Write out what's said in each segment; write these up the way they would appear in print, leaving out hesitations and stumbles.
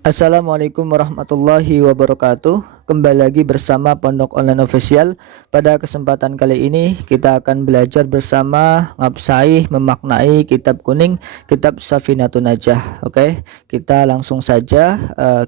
Assalamualaikum warahmatullahi wabarakatuh. Kembali lagi bersama Pondok Online Official. Pada kesempatan kali ini kita akan belajar bersama ngabsai memaknai kitab kuning, kitab Safinatun Najah. Oke, kita langsung saja.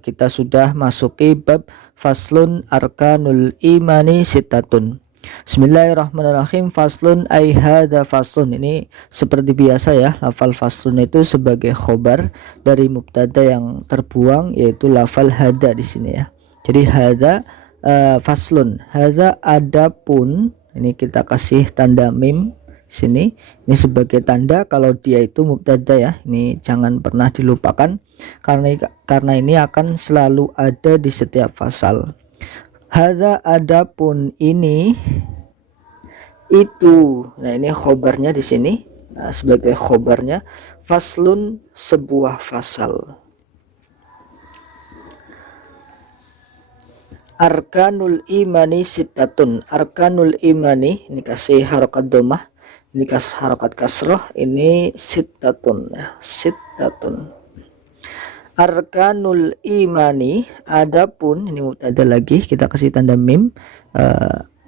Kita sudah masuki bab Faslun Arkanul Imani Sitatun. Bismillahirrahmanirrahim. Faslun ay hadza faslun. Ini seperti biasa ya, lafal faslun itu sebagai khobar dari mubtada yang terbuang, yaitu lafal hada di sini ya. Jadi hada faslun. Hada adapun, ini kita kasih tanda mim sini. Ini sebagai tanda kalau dia itu mubtada ya. Ini jangan pernah dilupakan karena ini akan selalu ada di setiap fasal. Hadza adapun ini itu. Nah, ini khobarnya di sini. Nah, sebagai khobarnya faslun sebuah fasal. Arkanul imani sitatun. Arkanul imani ini kasih harokat domah, ini kasih harokat kasroh, ini sitatun ya, sitatun. Arkanul imani adapun, ini mubtada lagi, kita kasih tanda mim,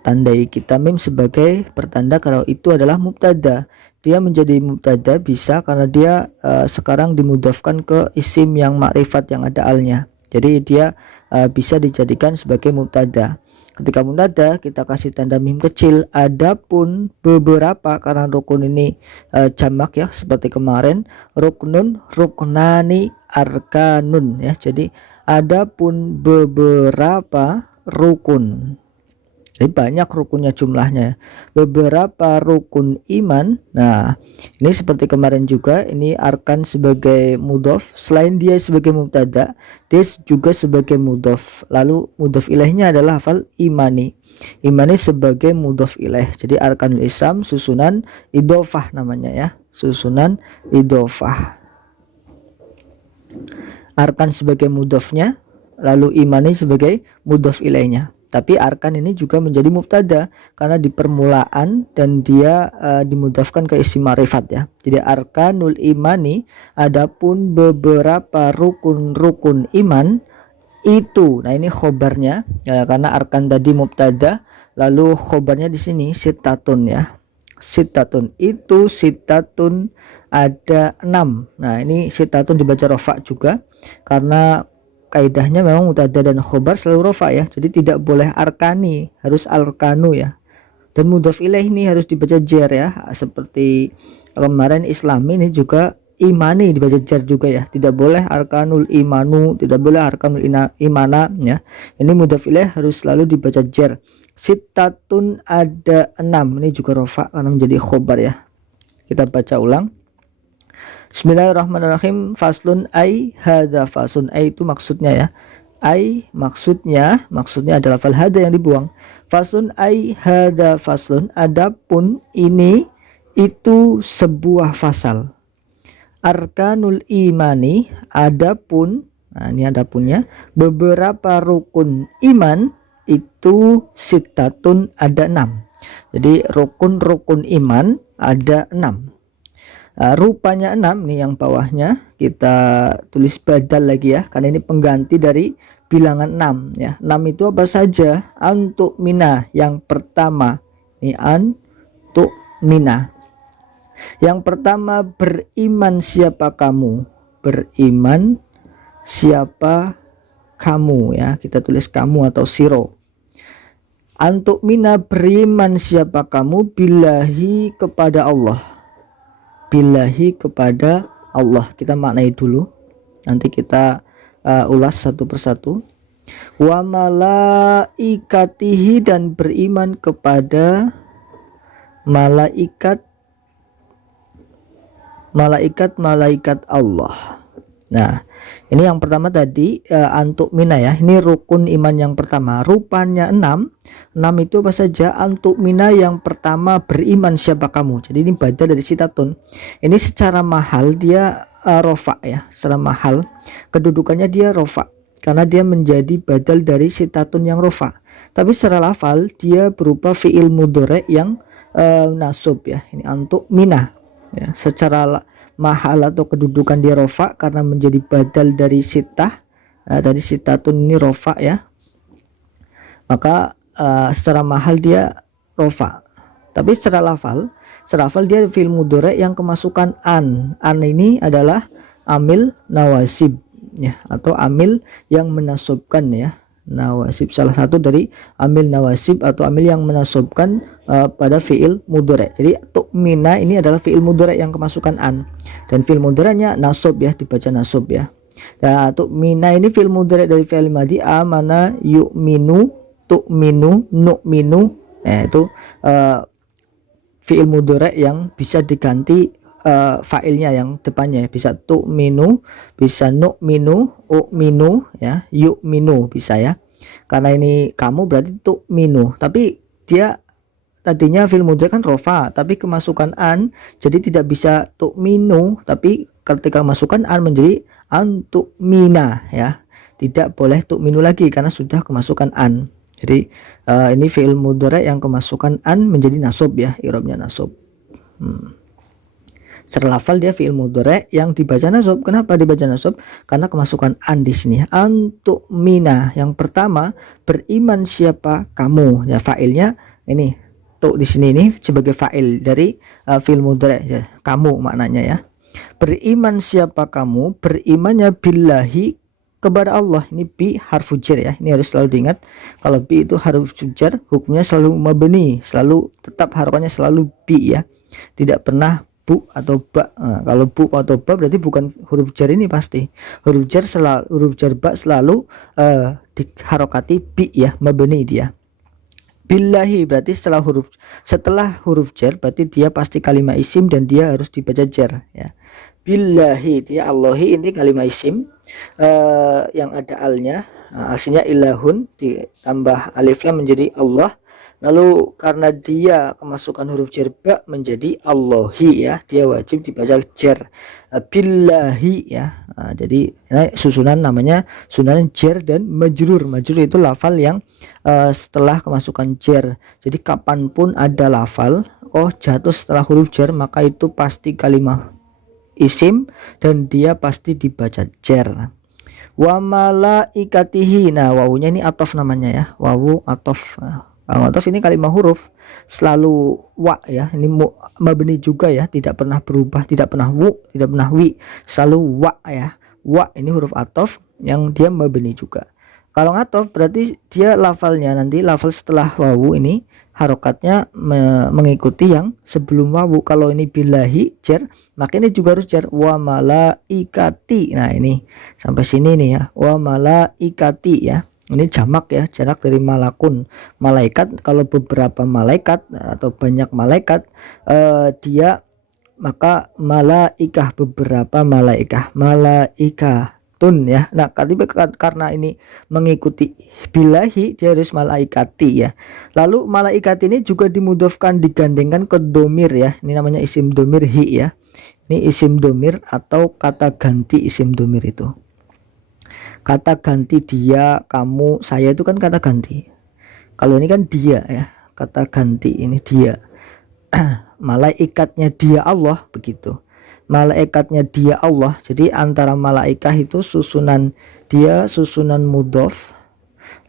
tandai kita mim sebagai pertanda kalau itu adalah mubtada. Dia menjadi mubtada bisa karena dia sekarang dimudhafkan ke isim yang makrifat yang ada alnya. Jadi dia bisa dijadikan sebagai mubtada. Ketika mubtada kita kasih tanda mim kecil. Adapun beberapa, karena rukun ini jamak ya, seperti kemarin ruknun, ruknani, arkanun ya. Jadi adapun beberapa rukun. Jadi banyak rukunnya jumlahnya. Beberapa rukun iman. Nah, ini seperti kemarin juga, ini arkan sebagai mudhof. Selain dia sebagai mubtada, dia juga sebagai mudhof. Lalu mudhof ilaihnya adalah hafal imani. Imani sebagai mudhof ilaih. Jadi arkanul isam susunan idhofah namanya ya. Susunan idhofah. Arkan sebagai mudhofnya, lalu imani sebagai mudhof ilaihnya. Tapi arkan ini juga menjadi mubtada karena di permulaan dan dia dimudhafkan ke isim ma'rifat ya. Jadi arkanul imani adapun beberapa rukun-rukun iman itu. Nah, ini khobarnya ya, karena arkan tadi mubtada, lalu khobarnya di sini sitatun ya. Sitatun itu, sitatun ada 6. Nah, ini sitatun dibaca rofa juga karena kaidahnya memang mubtada dan khobar selalu rofa ya. Jadi tidak boleh arkani, harus arkanu ya. Dan mudhof ilaih ini harus dibaca jar ya. Seperti kemarin islami, ini juga imani dibaca jar juga ya. Tidak boleh arkanul imanu, tidak boleh arkanul imana ya. Ini mudhof ilaih harus selalu dibaca jar. Sitatun ada 6. Ini juga rofa karena menjadi khobar ya. Kita baca ulang. Bismillahirrahmanirrahim. Faslun ay hadza faslun. Ay itu maksudnya ya. Ay maksudnya adalah fal hadza yang dibuang. Faslun ay hadza faslun. Adapun ini itu sebuah fasal. Arkanul imani adapun, nah ini adapunnya, beberapa rukun iman itu sitatun ada 6. Jadi rukun-rukun iman ada 6. Rupanya 6 nih yang bawahnya kita tulis badal lagi ya, karena ini pengganti dari bilangan 6 ya. 6 itu apa saja? Antuk mina yang pertama. Ini antuk mina. Yang pertama, beriman siapa kamu? Beriman siapa kamu ya. Kita tulis kamu atau siro. Antuk mina beriman siapa kamu? Billahi kepada Allah. Billahi kepada Allah. Kita maknai dulu, nanti kita ulas satu persatu. Wa malaikatihi dan beriman kepada malaikat Allah. Nah, ini yang pertama tadi antuk mina ya. Ini rukun iman yang pertama. Rupanya 6. 6 itu apa saja? Antuk mina yang pertama beriman siapa kamu. Jadi ini badal dari sitatun. Ini secara mahal dia rofa ya. Secara mahal kedudukannya dia rofa karena dia menjadi badal dari sitatun yang rofa. Tapi secara lafal dia berupa fiil mudhari yang nasub ya. Ini antuk mina ya. Secara mahal atau kedudukan dia rofa karena menjadi badal dari sitah Nah, tadi sitatun ini rofa ya, maka secara mahal dia rofa. Tapi secara lafal dia fi'il mudhari yang kemasukan an. An ini adalah amil nawasib ya, atau amil yang menasabkan ya. Nawasib salah satu dari amil nawasib atau amil yang menasabkan pada fi'il mudhari. Jadi tu'mina ini adalah fi'il mudhari yang kemasukan an, dan fi'il mudhari'nya nasab ya, dibaca nasab ya. Nah, tu'mina ini fi'il mudhari dari fi'il madhi amana yu'minu tu'minu nu'minu. Itu fi'il mudhari yang bisa diganti fa'ilnya yang depannya, bisa tu'minu, bisa nu'minu, u'minu ya, yu'minu bisa ya. Karena ini kamu berarti tu'minu, tapi dia tadinya fi'il mudhari kan rofa, tapi kemasukan an, jadi tidak bisa tu'minu, tapi ketika masukkan an menjadi antu'mina ya. Tidak boleh tu'minu lagi karena sudah kemasukan an. Jadi ini fi'il mudhari yang kemasukan an menjadi nasab ya, i'rabnya nasab. Secara lafal dia fi'il mudhari yang dibaca nasab. Kenapa dibaca nasab? Karena kemasukan an di sini. Antu'mina, yang pertama beriman siapa kamu ya, fa'ilnya ini tuh di sini ini sebagai fa'il dari fi'il mudhari ya, kamu maknanya ya. Beriman siapa kamu, berimannya billahi, kepada Allah. Ini bi harfu jar ya, ini harus selalu diingat. Kalau bi itu harfu jar, hukumnya selalu mabni, selalu tetap harokatnya selalu bi ya, tidak pernah bu atau ba. Nah, kalau bu atau ba berarti bukan huruf jar, ini pasti huruf jar selalu, huruf jar ba selalu diharokati bi ya, mabni dia. Billahi berarti setelah huruf jar berarti dia pasti kalimat isim dan dia harus dibaca jar ya. Billahi dia Allahi, ini kalimat isim yang ada alnya, aslinya ilahun ditambah alif lam menjadi Allah. Lalu karena dia kemasukan huruf jar ba menjadi Allahi ya, dia wajib dibaca jar billahi ya. Jadi susunan namanya susunan jar dan majrur. Majrur itu lafal yang setelah kemasukan jar. Jadi kapanpun ada lafal jatuh setelah huruf jar, maka itu pasti kalimat isim dan dia pasti dibaca jar. Wa malaikatihi, nah wawunya ini atof namanya ya, wawu atof. Atof ini kalimat huruf selalu wa ya, ini mabni juga ya, tidak pernah berubah, tidak pernah wu, tidak pernah wi, selalu wa ya. Wa ini huruf atof yang dia mabni juga. Kalau ngatof berarti dia lafalnya nanti lafal setelah wawu ini harokatnya mengikuti yang sebelum wawu. Kalau ini billahi jar, maka ini juga harus jar, wa malaikati. Nah ini sampai sini nih ya, wa malaikati ya. Ini jamak ya, jamak dari malakun, malaikat. Kalau beberapa malaikat atau banyak malaikat dia, maka malaikah, beberapa malaikatun ya. Nah karena ini mengikuti billahi dia harus malaikati ya. Lalu malaikat ini juga dimudhofkan, digandengkan ke domir ya, ini namanya isim domir hi ya. Ini isim domir atau kata ganti isim domir itu. Kata ganti dia, kamu, saya itu kan kata ganti. Kalau ini kan dia ya, kata ganti ini dia. Malaikatnya dia Allah, begitu. Malaikatnya dia Allah. Jadi antara malaikah itu susunan dia, susunan mudhof,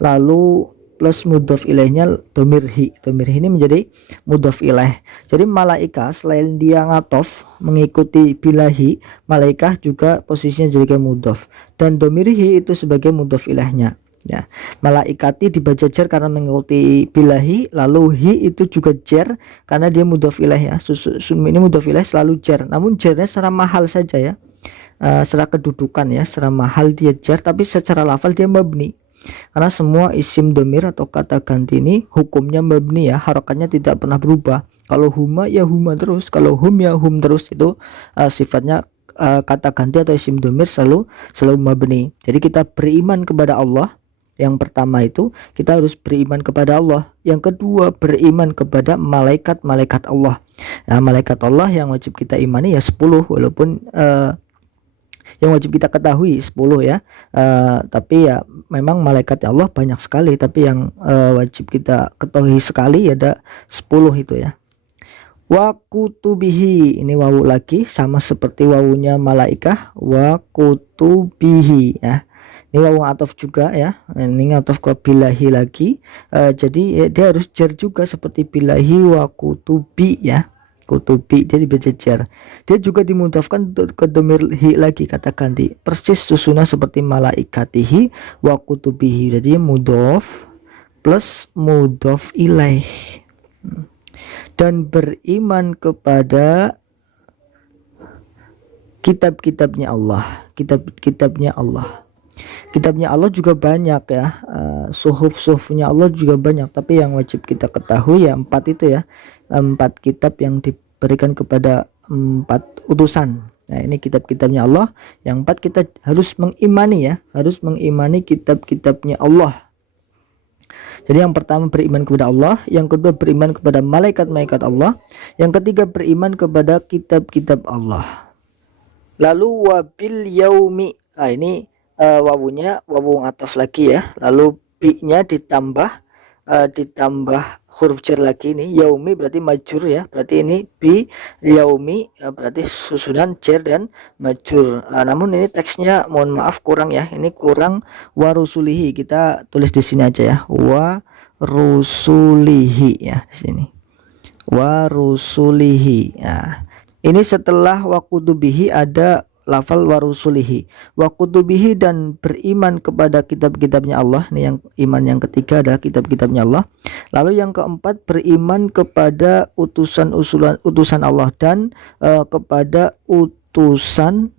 lalu plus mudhof ilaihnya domir hi. Domir hi ini menjadi mudhof ilaih. Jadi malaikah selain dia ngatof mengikuti billahi, malaikah juga posisinya sebagai mudhof, dan domir hi itu sebagai mudhof ilaihnya ya. Malaikati dibaca jar karena mengikuti billahi, lalu hi itu juga jar karena dia mudhof ilaih ya. Ini mudhof ilaih selalu jar, namun jarnya secara mahal saja ya, secara kedudukan ya, secara mahal dia jar, tapi secara lafal dia mabni. Karena semua isim domir atau kata ganti ini hukumnya mabni ya, harokatnya tidak pernah berubah. Kalau huma ya huma terus, kalau hum ya hum terus. Itu sifatnya kata ganti atau isim domir selalu mabni. Jadi kita beriman kepada Allah. Yang pertama itu kita harus beriman kepada Allah. Yang kedua beriman kepada malaikat Allah. Nah malaikat Allah yang wajib kita imani ya 10, walaupun yang wajib kita ketahui 10 ya, tapi ya memang malaikat Allah banyak sekali, tapi yang wajib kita ketahui sekali ada 10 itu ya. Wa kutubihi, ini wawu lagi sama seperti wawunya malaikah, wa kutubihi ya. Ini wawung atof juga ya, ini atof ke billahi lagi. Jadi dia harus jar juga seperti billahi wa kutubi ya, kutubi dia dibaca jar. Dia juga dimudhafkan ke domir hi lagi, kata ganti, persis susunan seperti malaikatihi wa kutubihi. Jadi mudhof plus mudhof ilaih. Dan beriman kepada kitab-kitabnya Allah, kitab-kitabnya Allah. Kitabnya Allah juga banyak ya, suhuf-suhufnya Allah juga banyak, tapi yang wajib kita ketahui ya 4 itu ya, 4 kitab yang diberikan kepada 4 utusan. Nah ini kitab-kitabnya Allah, yang 4 kita harus mengimani ya, harus mengimani kitab-kitabnya Allah. Jadi yang pertama beriman kepada Allah, yang kedua beriman kepada malaikat-malaikat Allah, yang ketiga beriman kepada kitab-kitab Allah. Lalu wabil yaumi, nah ini wawunya wawung atof lagi ya, lalu bi-nya ditambah huruf jar lagi. Ini yaumi berarti majur ya, berarti ini bi yaumi berarti susunan jar dan majur. Namun ini teksnya mohon maaf kurang ya, ini kurang warusulihi, kita tulis di sini aja ya, warusulihi ya, di sini warusulihi. Nah ini setelah wakutubihi ada lafal warusulihi, wakutubihi dan beriman kepada kitab-kitabnya Allah. Ini yang iman yang ketiga adalah kitab-kitabnya Allah. Lalu yang keempat beriman kepada utusan Allah dan kepada utusan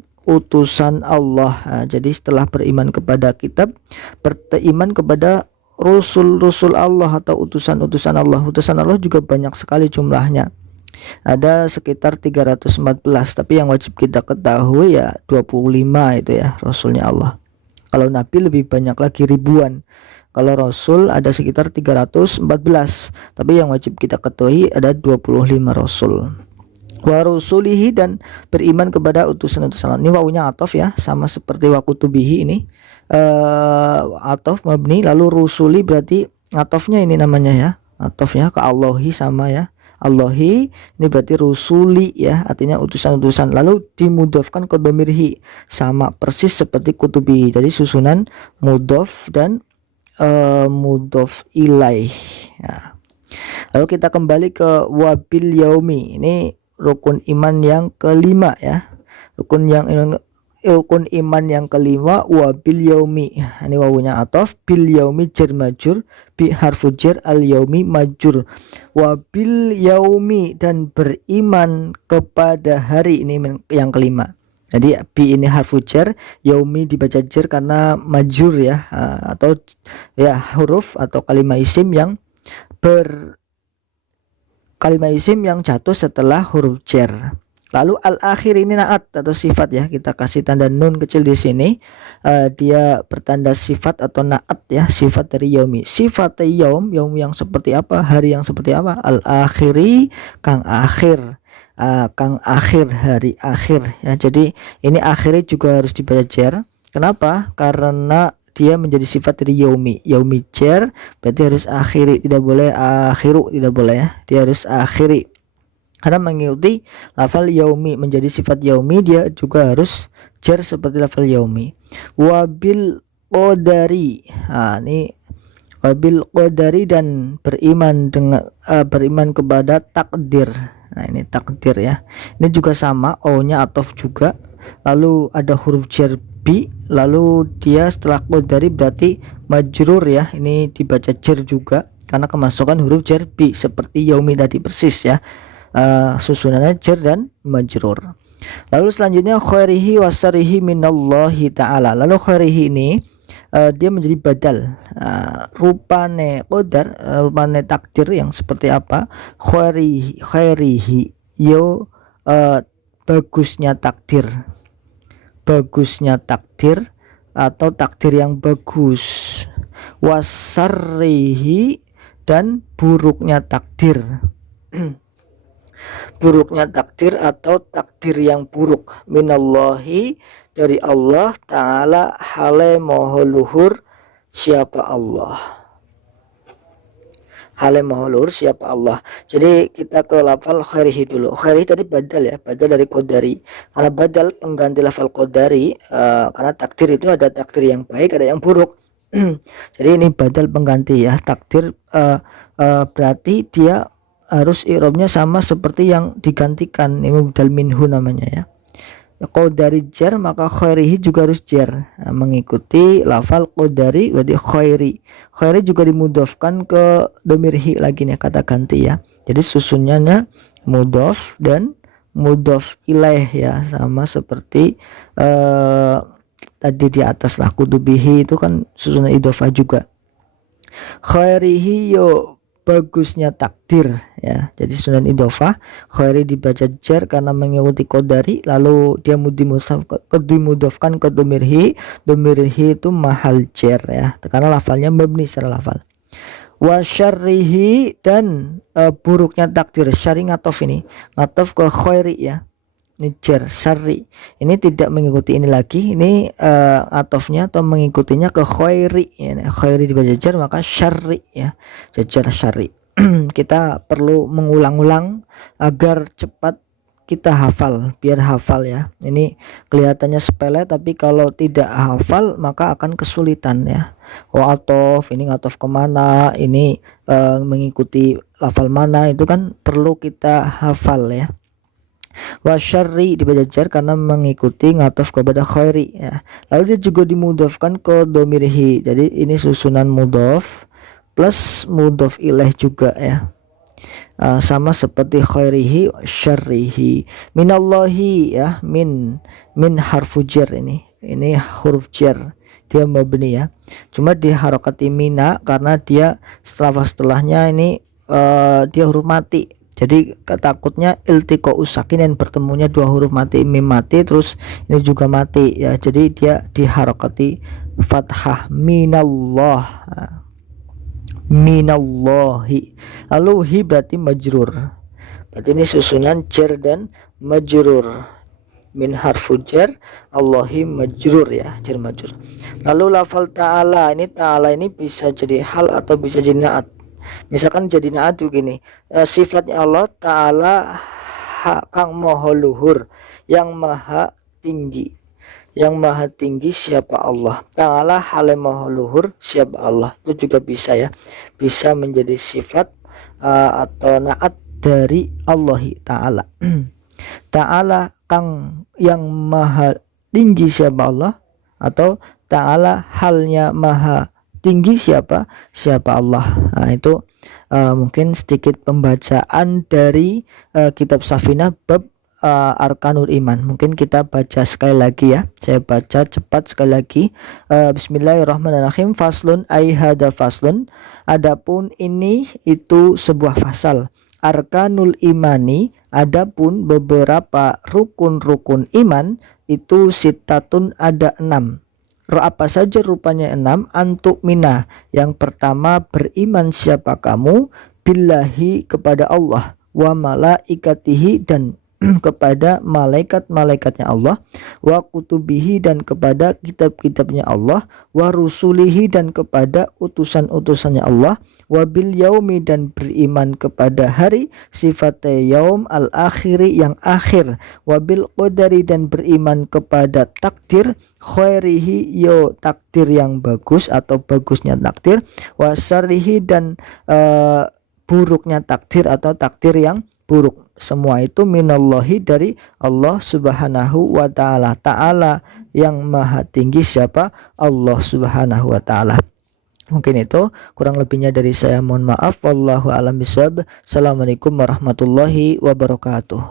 Allah. Nah, jadi setelah beriman kepada kitab, beriman kepada rusul Allah atau utusan Allah. Utusan Allah juga banyak sekali jumlahnya, ada sekitar 314, tapi yang wajib kita ketahui ya 25 itu ya rasulnya Allah. Kalau nabi lebih banyak lagi, ribuan. Kalau rasul ada sekitar 314, tapi yang wajib kita ketahui ada 25 rasul. Wa rusulihi dan beriman kepada utusan-utusan Allah. Ini wawunya atof ya, sama seperti wa kutubihi ini atof mabni, lalu rusuli berarti atofnya ini namanya ya, atofnya ke Allahi sama ya, Allahi ini berarti rusuli ya, artinya utusan-utusan, lalu dimudhafkan ke domirhi sama persis seperti kutubi. Jadi susunan mudhaf dan mudhaf ilaih ya. Lalu kita kembali ke wabil yaumi, ini rukun iman yang kelima ya, rukun iman yang kelima, wabil yaumi. Ini wawunya atof, bil yaumi jar majur, bi harfu jar, al yaumi majur. Wabil yaumi dan beriman kepada hari, ini yang kelima. Jadi bi ini harfu jar, yaumi dibaca jar karena majur ya, atau ya huruf atau kalimat isim yang jatuh setelah huruf jar. Lalu al-akhir ini naat atau sifat ya, kita kasih tanda nun kecil di sini. Dia bertanda sifat atau naat ya, sifat dari yaumi. Sifat yaum yang seperti apa, hari yang seperti apa? Al-akhiri, kang akhir, hari akhir ya. Jadi ini akhirnya juga harus dibaca jar. Kenapa? Karena dia menjadi sifat dari yaumi. Yaumi jar berarti harus akhiri, tidak boleh akhiru, tidak boleh ya, dia harus akhiri. Karena mengikuti lafal yaumi menjadi sifat yaumi, dia juga harus jar seperti lafal yaumi. Wabil qadari, ini wabil qadari dan beriman dengan beriman kepada takdir. Nah ini takdir ya, ini juga sama, o-nya atof juga, lalu ada huruf jar bi, lalu dia setelah qadari berarti majrur ya, ini dibaca jar juga karena kemasukan huruf jar bi seperti yaumi tadi persis ya. Susunannya jar dan majrur. Lalu selanjutnya khairihi wasarihi minallahi ta'ala. Lalu khairihi ini dia menjadi badal, rupane qadar, rupane takdir yang seperti apa? Khairihi yo bagusnya takdir, atau takdir yang bagus. Wasarihi dan buruknya takdir. Buruknya takdir atau takdir yang buruk, minallahi dari Allah ta'ala, hale moho luhur siapa Allah. hal yang maha luhur siapa Allah. Jadi kita ke lafal khairihi dulu. Khairihi tadi badal ya, badal dari qadari. Karena badal pengganti lafal qadari, karena takdir itu ada takdir yang baik, ada yang buruk. Jadi ini badal pengganti ya, takdir berarti dia harus i'rabnya sama seperti yang digantikan. Ini mubdal minhu namanya ya. Qadari jar maka khairihi juga harus jar, mengikuti lafal qadari berarti khairi. Khairi juga dimudhafkan ke domirhi lagi nih, kata ganti ya. Jadi susunannya mudhaf dan mudhaf ilaih ya, sama seperti tadi di atas lah, kutubihi itu kan susunan idhofah juga. Khairihi yo bagusnya takdir ya. Jadi sunan idhofah, khairi dibaca jar karena mengikuti qadari, lalu dia dimudhafkan ke domirhi. Domirhi itu mahal jar ya, karena lafalnya mabni secara lafal. Wa syarrihi dan buruknya takdir. Syarri ngatof, ini ngatof ke khairi ya, ini jar syarri, ini tidak mengikuti ini lagi, ini atofnya atau mengikutinya ke khairi ya. Khairi dibaca jar maka syarri ya, jar syarri. Kita perlu mengulang-ulang agar cepat kita hafal, biar hafal ya. Ini kelihatannya sepele tapi kalau tidak hafal maka akan kesulitan ya. Atof ini ngatof kemana, ini mengikuti lafal mana, itu kan perlu kita hafal ya. Wa syarri dibaca jar karena mengikuti ngatof kepada khairi ya. Lalu dia juga dimudhafkan ke domirhi. Jadi ini susunan mudhaf plus mudhaf ilaih juga ya. Sama seperti khairihi syarrihi. Minallahi ya, min harfu jar, ini huruf jar, dia mabni ya. Cuma di harokati mina karena dia setelahnya ini dia huruf mati. Jadi takutnya iltiqa'u sakinin, bertemunya dua huruf mati, mim mati terus ini juga mati ya. Jadi dia diharokati fathah, minallah, minallahi. Lalu hi berarti majrur. Berarti ini susunan jar dan majrur. Min harfu jar, Allahi majrur ya, jar majrur. Lalu lafal ta'ala, ini ta'ala ini bisa jadi hal atau bisa jadi naat. Misalkan jadi naat begini, sifatnya Allah Ta'ala kang maha luhur, yang maha tinggi. Yang maha tinggi siapa Allah. Ta'ala hal maha luhur siapa Allah. Itu juga bisa ya, bisa menjadi sifat atau naat dari Allah Ta'ala. Ta'ala kang yang maha tinggi siapa Allah, atau Ta'ala halnya maha tinggi siapa Allah. Nah, itu mungkin sedikit pembacaan dari kitab Safinah bab Arkanul Iman. Mungkin kita baca sekali lagi ya. Saya baca cepat sekali lagi. Bismillahirrahmanirrahim. Faslun ay hada faslun. Adapun ini itu sebuah fasal. Arkanul imani, adapun beberapa rukun-rukun iman itu sitatun, ada 6. Apa saja rupanya 6? Antuk mina, yang pertama beriman siapa kamu, billahi kepada Allah, wa malaikatihi dan kepada malaikat-malaikatnya Allah, wa kutubihi dan kepada kitab-kitabnya Allah, wa rusulihi dan kepada utusan-utusannya Allah, wa bil yaumi dan beriman kepada hari, sifatnya yaum al-akhiri yang akhir, wa bil qadari dan beriman kepada takdir, khairihi yo takdir yang bagus atau bagusnya takdir, wa syarrihi dan buruknya takdir atau takdir yang buruk. Semua itu minallahi dari Allah subhanahu wa ta'ala. Ta'ala yang maha tinggi siapa? Allah subhanahu wa ta'ala. Mungkin itu, kurang lebihnya dari saya mohon maaf. Wallahu a'lam bishawab. Assalamualaikum warahmatullahi wabarakatuh.